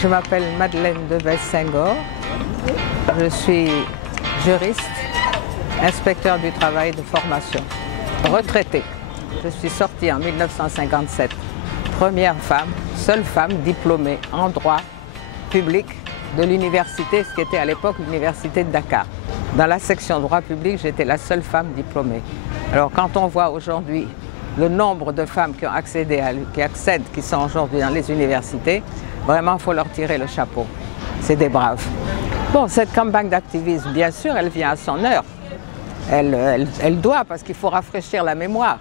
Je m'appelle Madeleine Devès-Senghor. Je suis juriste, inspecteur du travail de formation, retraitée. Je suis sortie en 1957, première femme, seule femme diplômée en droit public de l'université, ce qui était à l'époque l'université de Dakar. Dans la section droit public, j'étais la seule femme diplômée. Alors quand on voit aujourd'hui le nombre de femmes qui ont accèdent, qui sont aujourd'hui dans les universités, vraiment il faut leur tirer le chapeau. C'est des braves. Bon, cette campagne d'activisme, bien sûr, elle vient à son heure. Elle doit, parce qu'il faut rafraîchir la mémoire.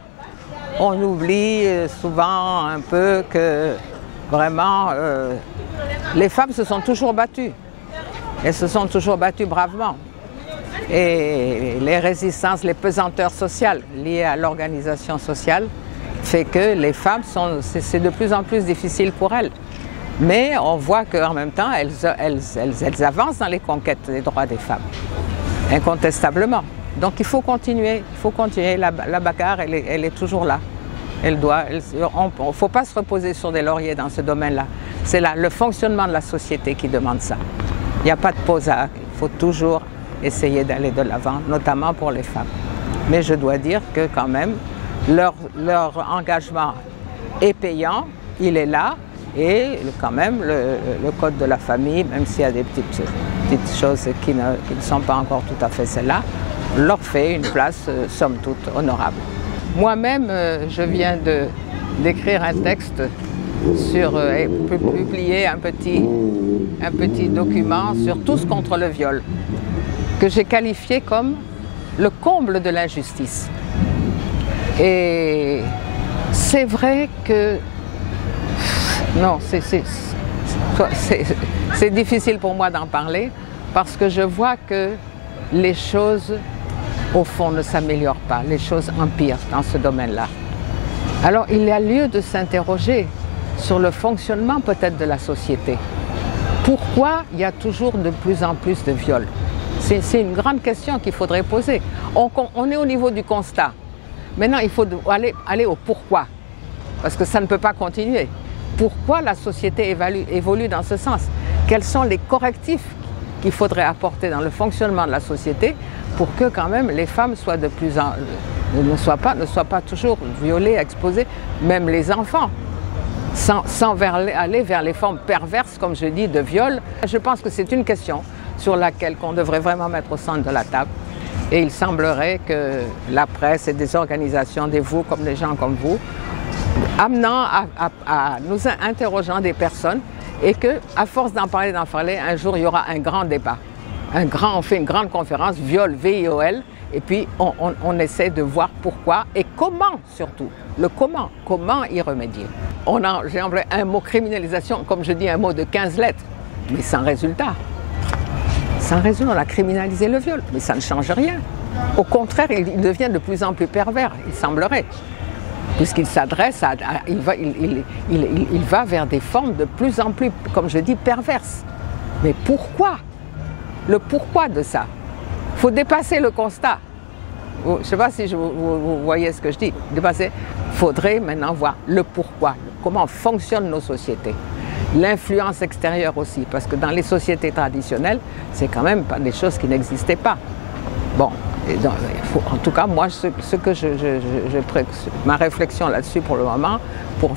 On oublie souvent un peu que vraiment les femmes se sont toujours battues. Elles se sont toujours battues bravement. Et les résistances, les pesanteurs sociales liées à l'organisation sociale fait que les femmes, c'est de plus en plus difficile pour elles. Mais on voit qu'en même temps, elles avancent dans les conquêtes des droits des femmes, incontestablement. Donc il faut continuer, la bagarre, elle est toujours là. Il ne faut pas se reposer sur des lauriers dans ce domaine-là. C'est le fonctionnement de la société qui demande ça. Il n'y a pas de pause à... Il faut toujours essayer d'aller de l'avant, notamment pour les femmes. Mais je dois dire que quand même, leur engagement est payant, il est là, et quand même le code de la famille, même s'il y a des petites choses qui ne sont pas encore tout à fait celles-là, leur fait une place, somme toute, honorable. Moi-même, je viens d'écrire un texte et publier un petit document sur Tous contre le viol, que j'ai qualifié comme le comble de l'injustice. Et c'est vrai que... Non, c'est difficile pour moi d'en parler parce que je vois que les choses, au fond, ne s'améliorent pas. Les choses empirent dans ce domaine-là. Alors, il y a lieu de s'interroger sur le fonctionnement peut-être de la société. Pourquoi il y a toujours de plus en plus de viols? C'est une grande question qu'il faudrait poser. On est au niveau du constat. Maintenant, il faut aller au pourquoi. Parce que ça ne peut pas continuer. Pourquoi la société évolue dans ce sens? Quels sont les correctifs qu'il faudrait apporter dans le fonctionnement de la société pour que quand même les femmes soient ne soient pas toujours violées, exposées, même les enfants, sans aller vers les formes perverses, comme je dis, de viol. Je pense que c'est une question sur laquelle on devrait vraiment mettre au centre de la table. Et il semblerait que la presse et des organisations, des gens comme vous, amenant à nous interrogeant des personnes et qu'à force d'en parler, un jour il y aura un grand débat. On fait une grande conférence, viol, VIOL, et puis on essaie de voir pourquoi et comment surtout, comment y remédier. J'ai employé un mot criminalisation, comme je dis, un mot de 15 lettres, mais sans résultat. Sans raison, on a criminalisé le viol, mais ça ne change rien. Au contraire, il devient de plus en plus pervers, il semblerait. Puisqu'il s'adresse il va vers des formes de plus en plus, comme je dis, perverses. Mais pourquoi? Le pourquoi de ça? Il faut dépasser le constat. Je ne sais pas si vous voyez ce que je dis. Il faudrait maintenant voir le pourquoi, comment fonctionnent nos sociétés. L'influence extérieure aussi, parce que dans les sociétés traditionnelles, c'est quand même pas des choses qui n'existaient pas. Bon, donc, en tout cas, moi, ma réflexion là-dessus pour le moment, pour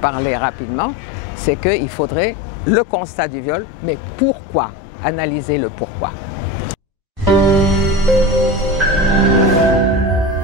parler rapidement, c'est qu'il faudrait le constat du viol, mais pourquoi? Analyser le pourquoi.